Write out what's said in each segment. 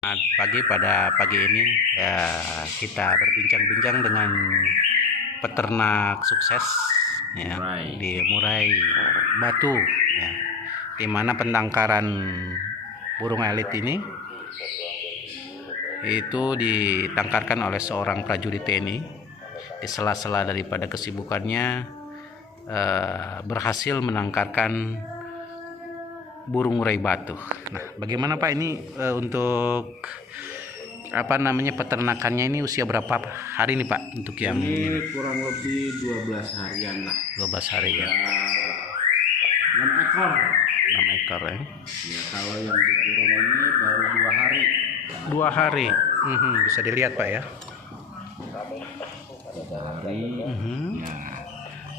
Selamat pagi. Pada pagi ini ya, kita berbincang-bincang dengan peternak sukses ya, di Murai Batu ya, di mana pendangkaran burung elit ini itu ditangkarkan oleh seorang prajurit TNI di sela-sela daripada kesibukannya, berhasil menangkarkan burung murai batu. Nah, bagaimana Pak ini untuk peternakannya ini usia berapa hari nih Pak untuk yang ini kurang lebih 12 harian lah. 12 hari ya. 6 ekor. 6 ekor ya. Ya, kalau yang dikurung ini baru 2 hari. 2 hari. Bisa dilihat Pak ya. 3 hari. Ya.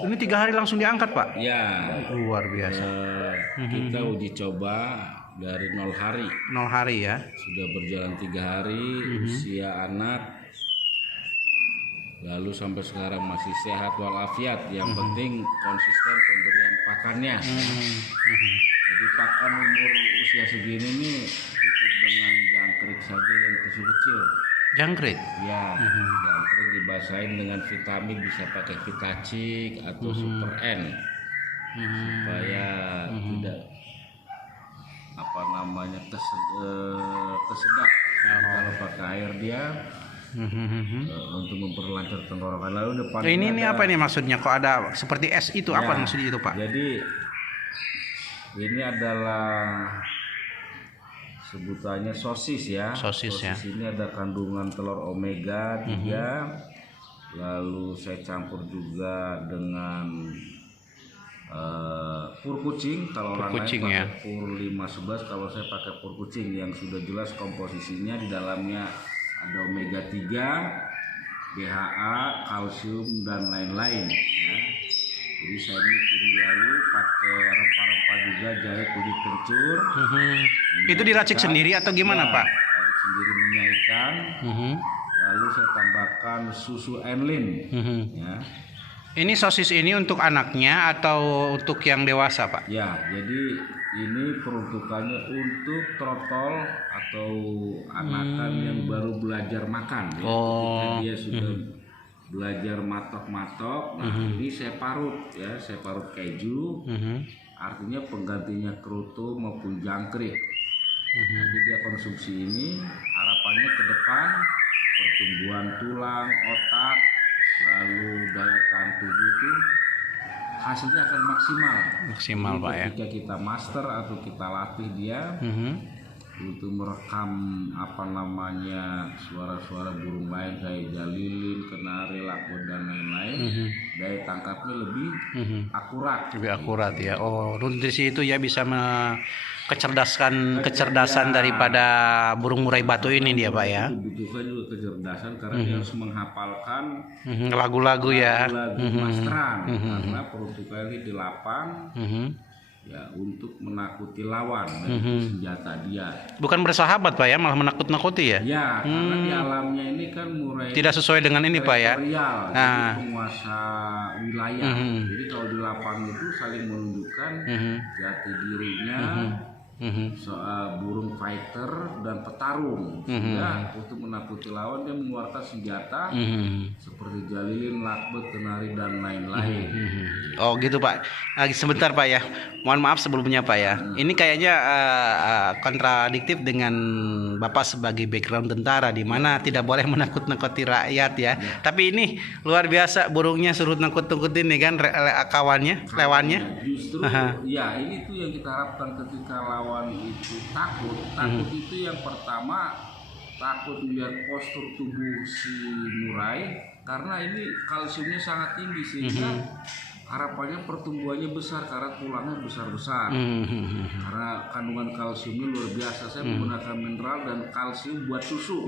Ini 3 hari langsung diangkat Pak. Ya. Luar biasa. Kita uji coba dari 0 hari. 0 hari ya. Sudah berjalan 3 hari, usia anak. Lalu sampai sekarang masih sehat walafiat. Yang penting konsisten pemberian pakannya. Jadi pakan umur usia segini nih cukup dengan jangkrik saja yang kecil-kecil. Jangkrik. Ya, jangkrik dibasahin dengan vitamin, bisa pakai Vitacik atau Super N supaya tidak kesedak. Kalau pakai air dia untuk memperlancar tenggorokan. Lalu depan Ini apa nih maksudnya? Kok ada seperti es itu? Apa maksudnya itu Pak? Jadi ini adalah sebutannya sosis ya. Sosis ya. Ini ada kandungan telur omega 3. Lalu saya campur juga dengan pur kucing. Kalau orang lain pakai pur 511, kalau saya pakai pur kucing yang sudah jelas komposisinya. Di dalamnya ada omega 3, DHA, kalsium dan lain-lain ya. Jadi saya bikin lalu pakai rempah-rempah juga, jahe, kunyit, kencur. Itu diracik sendiri atau gimana Pak? Racik sendiri, minyak ikan. Lalu saya tambahkan susu enlin. Ya. Ini sosis ini untuk anaknya atau untuk yang dewasa Pak? Ya, jadi ini peruntukannya untuk trotol atau anakan yang baru belajar makan. Ya. Ketika dia sudah belajar matok-matok, nah ini saya parut ya, saya parut keju. Artinya penggantinya kerutu maupun jangkrik. Nanti dia konsumsi ini, harapannya ke depan pertumbuhan tulang, otak, lalu daya tahan tubuh itu hasilnya akan maksimal Pak ya. Ketika kita master atau kita latih dia untuk merekam suara-suara burung lain kayak jalilin, kenari, lakon dan lain-lain, daya tangkapnya lebih akurat. Lebih akurat ya. Oh, nutrisi itu ya bisa kecerdasan daripada burung murai batu ini dia Pak ya. Dibutuhkan juga kecerdasan karena dia harus menghafalkan lagu-lagu ya. Lagu masteran karena peruntukannya di lapang. Ya, untuk menakuti lawan dari senjata dia. Bukan bersahabat Pak ya, malah menakut-nakuti ya? Ya, karena di alamnya ini kan murai tidak sesuai dengan ini Pak ya. Nah, penguasa wilayah. Jadi kalau di lapang itu saling menunjukkan jati dirinya. Soal burung fighter dan petarung. Sehingga untuk menakuti lawan dia mengeluarkan senjata seperti jalilin, lakbet, kenari dan lain-lain. Oh gitu Pak. Sebentar Pak ya. Mohon maaf sebelumnya Pak ya. Ini kayaknya kontradiktif dengan Bapak sebagai background tentara, di mana tidak boleh menakut-nakuti rakyat ya. Tapi ini luar biasa, burungnya suruh nakut-nakutin nih kan kawannya, lewannya. Justru ya ini tuh yang kita harapkan ketika lawan itu takut itu yang pertama takut melihat postur tubuh si murai, karena ini kalsiumnya sangat tinggi sehingga harapannya pertumbuhannya besar karena tulangnya besar-besar. Karena kandungan kalsiumnya luar biasa. Saya menggunakan mineral dan kalsium buat susu.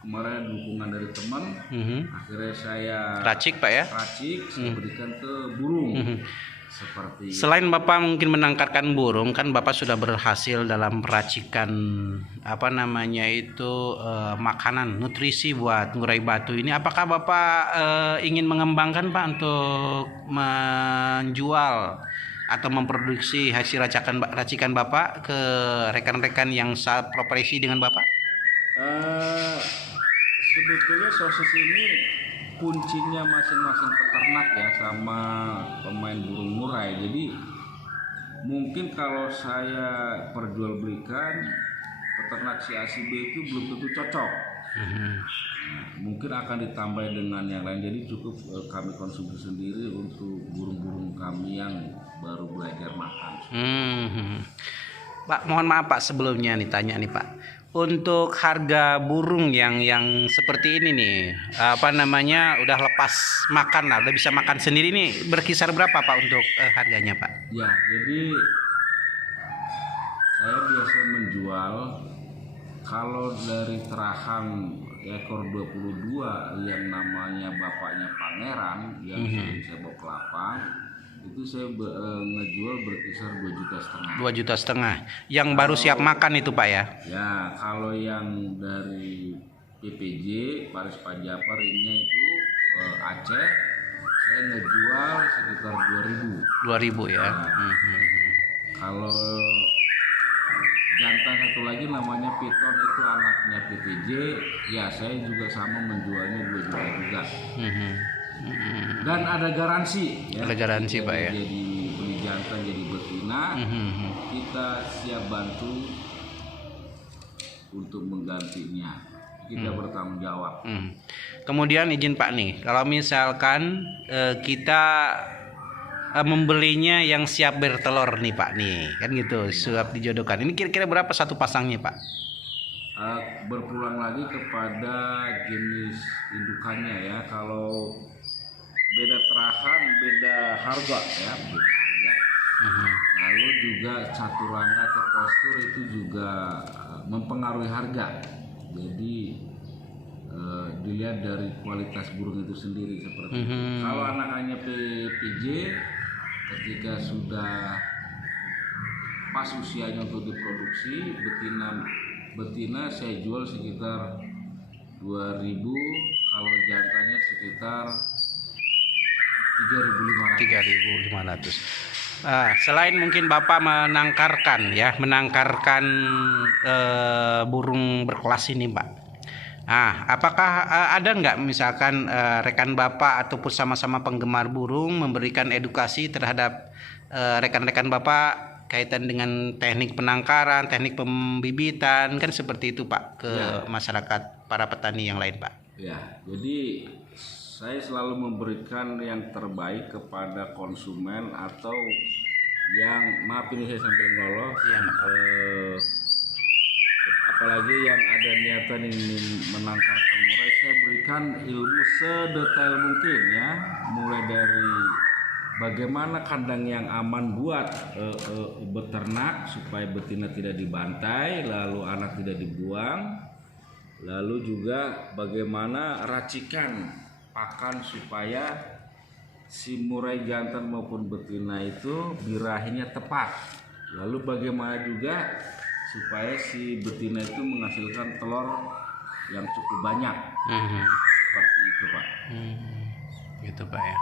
Kemarin dukungan dari teman, akhirnya saya racik Pak ya. Saya berikan ke burung. Seperti selain Bapak mungkin menangkarkan burung, kan Bapak sudah berhasil dalam meracikan makanan nutrisi buat murai batu ini. Apakah Bapak ingin mengembangkan Pak untuk menjual atau memproduksi hasil racikan Bapak ke rekan-rekan yang profesi dengan Bapak? Eh, Sebetulnya sosis ini kuncinya masing-masing peternak ya sama pemain burung murai. Jadi mungkin kalau saya perjualbelikan, peternak si A si B itu belum tentu cocok. Mungkin akan ditambah dengan yang lain. Jadi cukup kami konsumsi sendiri untuk burung-burung kami yang baru belajar makan. Pak, mohon maaf Pak, sebelumnya nih tanya nih Pak. Untuk harga burung yang seperti ini nih, apa namanya, udah lepas makan lah, udah bisa makan sendiri nih, berkisar berapa Pak untuk harganya Pak? Ya, jadi saya biasa menjual kalau dari terahan ekor 22 yang namanya bapaknya Pangeran yang sering saya bawa ke lapang, itu saya ngejual berkisar 2,5 juta. 2,5 juta. Yang baru siap makan itu Pak ya? Ya, kalau yang dari PPJ Paris Panjapar ini itu Aceh, saya ngejual sekitar 2.000. 2.000 ya. Kalau jantan satu lagi namanya Piton itu anaknya PPJ, ya saya juga sama menjualnya 2 juta juga. Dan ada garansi ya. Ada garansi Pak ya. Jadi beli jantan jadi betina, kita siap bantu untuk menggantinya. Kita bertanggung jawab. Kemudian izin Pak nih, kalau misalkan kita membelinya yang siap bertelur nih Pak nih, kan gitu, siap dijodohkan. Ini kira-kira berapa satu pasangnya Pak? Berpulang lagi kepada jenis indukannya ya. Kalau beda terahan, beda harga ya, beda harga. Lalu juga caturangga atau postur itu juga mempengaruhi harga. Jadi dilihat dari kualitas burung itu sendiri seperti itu. Kalau anak-anaknya PPJ ketika sudah pas usianya untuk diproduksi, betina saya jual sekitar 2.000, kalau jantannya sekitar 3.500. Selain mungkin Bapak menangkarkan burung berkelas ini Pak. Apakah ada nggak misalkan rekan Bapak ataupun sama-sama penggemar burung memberikan edukasi terhadap rekan-rekan Bapak kaitan dengan teknik penangkaran, teknik pembibitan, kan seperti itu Pak, ke masyarakat para petani yang lain Pak? Ya, jadi saya selalu memberikan yang terbaik kepada konsumen atau yang, maaf ini saya sambil ngelolos, apalagi yang ada niatan ingin menangkarkan murai, saya berikan ilmu sedetail mungkin ya, mulai dari bagaimana kandang yang aman buat beternak supaya betina tidak dibantai, lalu anak tidak dibuang, lalu juga bagaimana racikan pakan supaya si murai jantan maupun betina itu birahinya tepat, lalu bagaimana juga supaya si betina itu menghasilkan telur yang cukup banyak. Seperti itu Pak. Gitu Pak ya.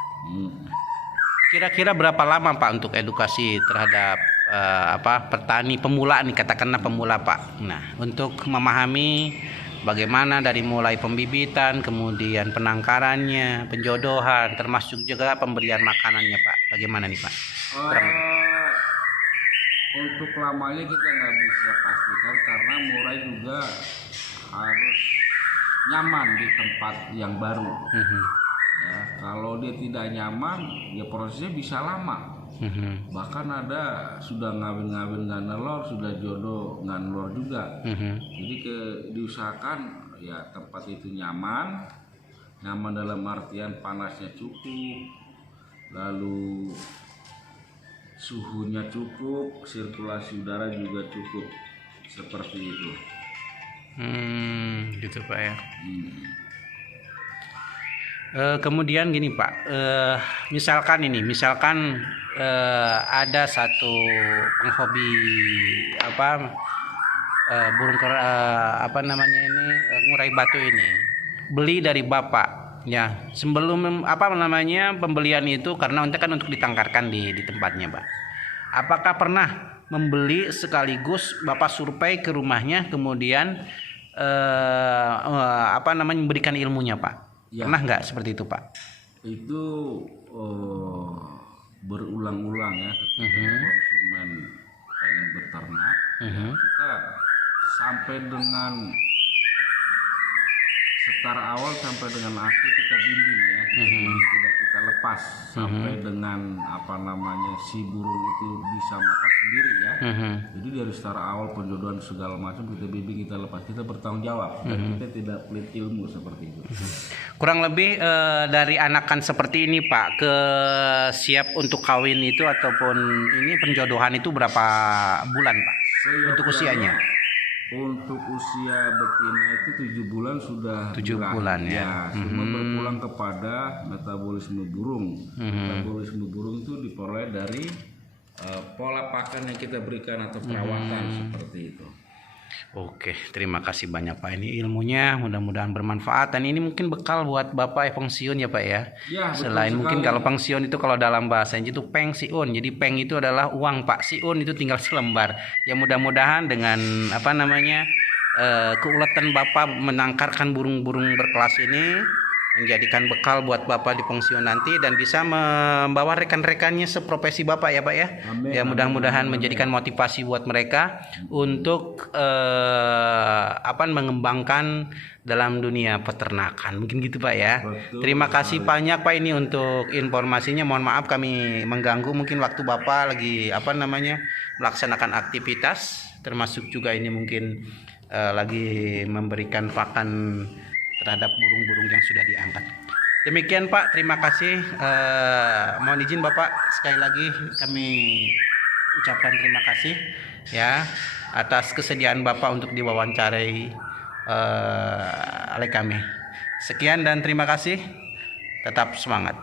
Kira-kira berapa lama Pak untuk edukasi terhadap petani pemula nih, katakanlah pemula Pak. Nah, untuk memahami bagaimana dari mulai pembibitan, kemudian penangkarannya, penjodohan, termasuk juga pemberian makanannya Pak. Bagaimana nih Pak? Untuk lamanya kita nggak bisa pastikan karena murai juga harus nyaman di tempat yang baru. Ya, kalau dia tidak nyaman, ya prosesnya bisa lama. Bahkan ada sudah ngawin-ngawin nggak nelor, sudah jodoh nggak nelor juga. Jadi diusahakan ya tempat itu nyaman dalam artian panasnya cukup, lalu suhunya cukup, sirkulasi udara juga cukup, seperti itu. Gitu Pak ya. Kemudian gini Pak, misalkan ada satu penghobi burung ngurai batu ini beli dari Bapak ya, sebelum pembelian itu, karena untuk ditangkarkan di tempatnya Pak. Apakah pernah membeli sekaligus Bapak survei ke rumahnya, kemudian memberikan ilmunya Pak? Ya. Pernah nggak seperti itu Pak? Itu berulang-ulang ya ketika konsumen pengen beternak, kita sampai dengan setara awal sampai dengan akhir kita bimbing ya, tidak kita lepas sampai dengan si burung itu bisa makan sendiri ya. Jadi dari setara awal penjodohan segala macam kita bimbing, kita lepas, kita bertanggung jawab dan kita tidak pelit ilmu seperti itu. Kurang lebih dari anakan seperti ini Pak ke siap untuk kawin itu ataupun ini penjodohan itu berapa bulan Pak untuk usianya? Untuk usia betina itu 7 bulan sudah 7 bulan ya. Cuma berpulang kepada metabolisme burung. Metabolisme burung itu diperoleh dari pola pakan yang kita berikan atau perawatan seperti itu. Oke, terima kasih banyak Pak. Ini ilmunya mudah-mudahan bermanfaat dan ini mungkin bekal buat Bapak pensiun ya Pak ya. Ya, selain mungkin kalau pensiun itu kalau dalam bahasa Inggris itu pensiun. Jadi peng itu adalah uang Pak, siun itu tinggal selembar. Ya mudah-mudahan dengan keuletan Bapak menangkarkan burung-burung berkelas ini menjadikan bekal buat Bapak di pensiun nanti dan bisa membawa rekan-rekannya seprofesi Bapak ya Pak ya. Amin, ya mudah-mudahan menjadikan motivasi buat mereka untuk mengembangkan dalam dunia peternakan. Mungkin gitu Pak ya. Betul, terima kasih banyak Pak ini untuk informasinya. Mohon maaf kami mengganggu mungkin waktu Bapak lagi melaksanakan aktivitas, termasuk juga ini mungkin lagi memberikan pakan terhadap burung-burung yang sudah diangkat. Demikian Pak, terima kasih. Mohon izin Bapak sekali lagi kami ucapkan terima kasih ya atas kesediaan Bapak untuk diwawancarai oleh kami. Sekian dan terima kasih. Tetap semangat.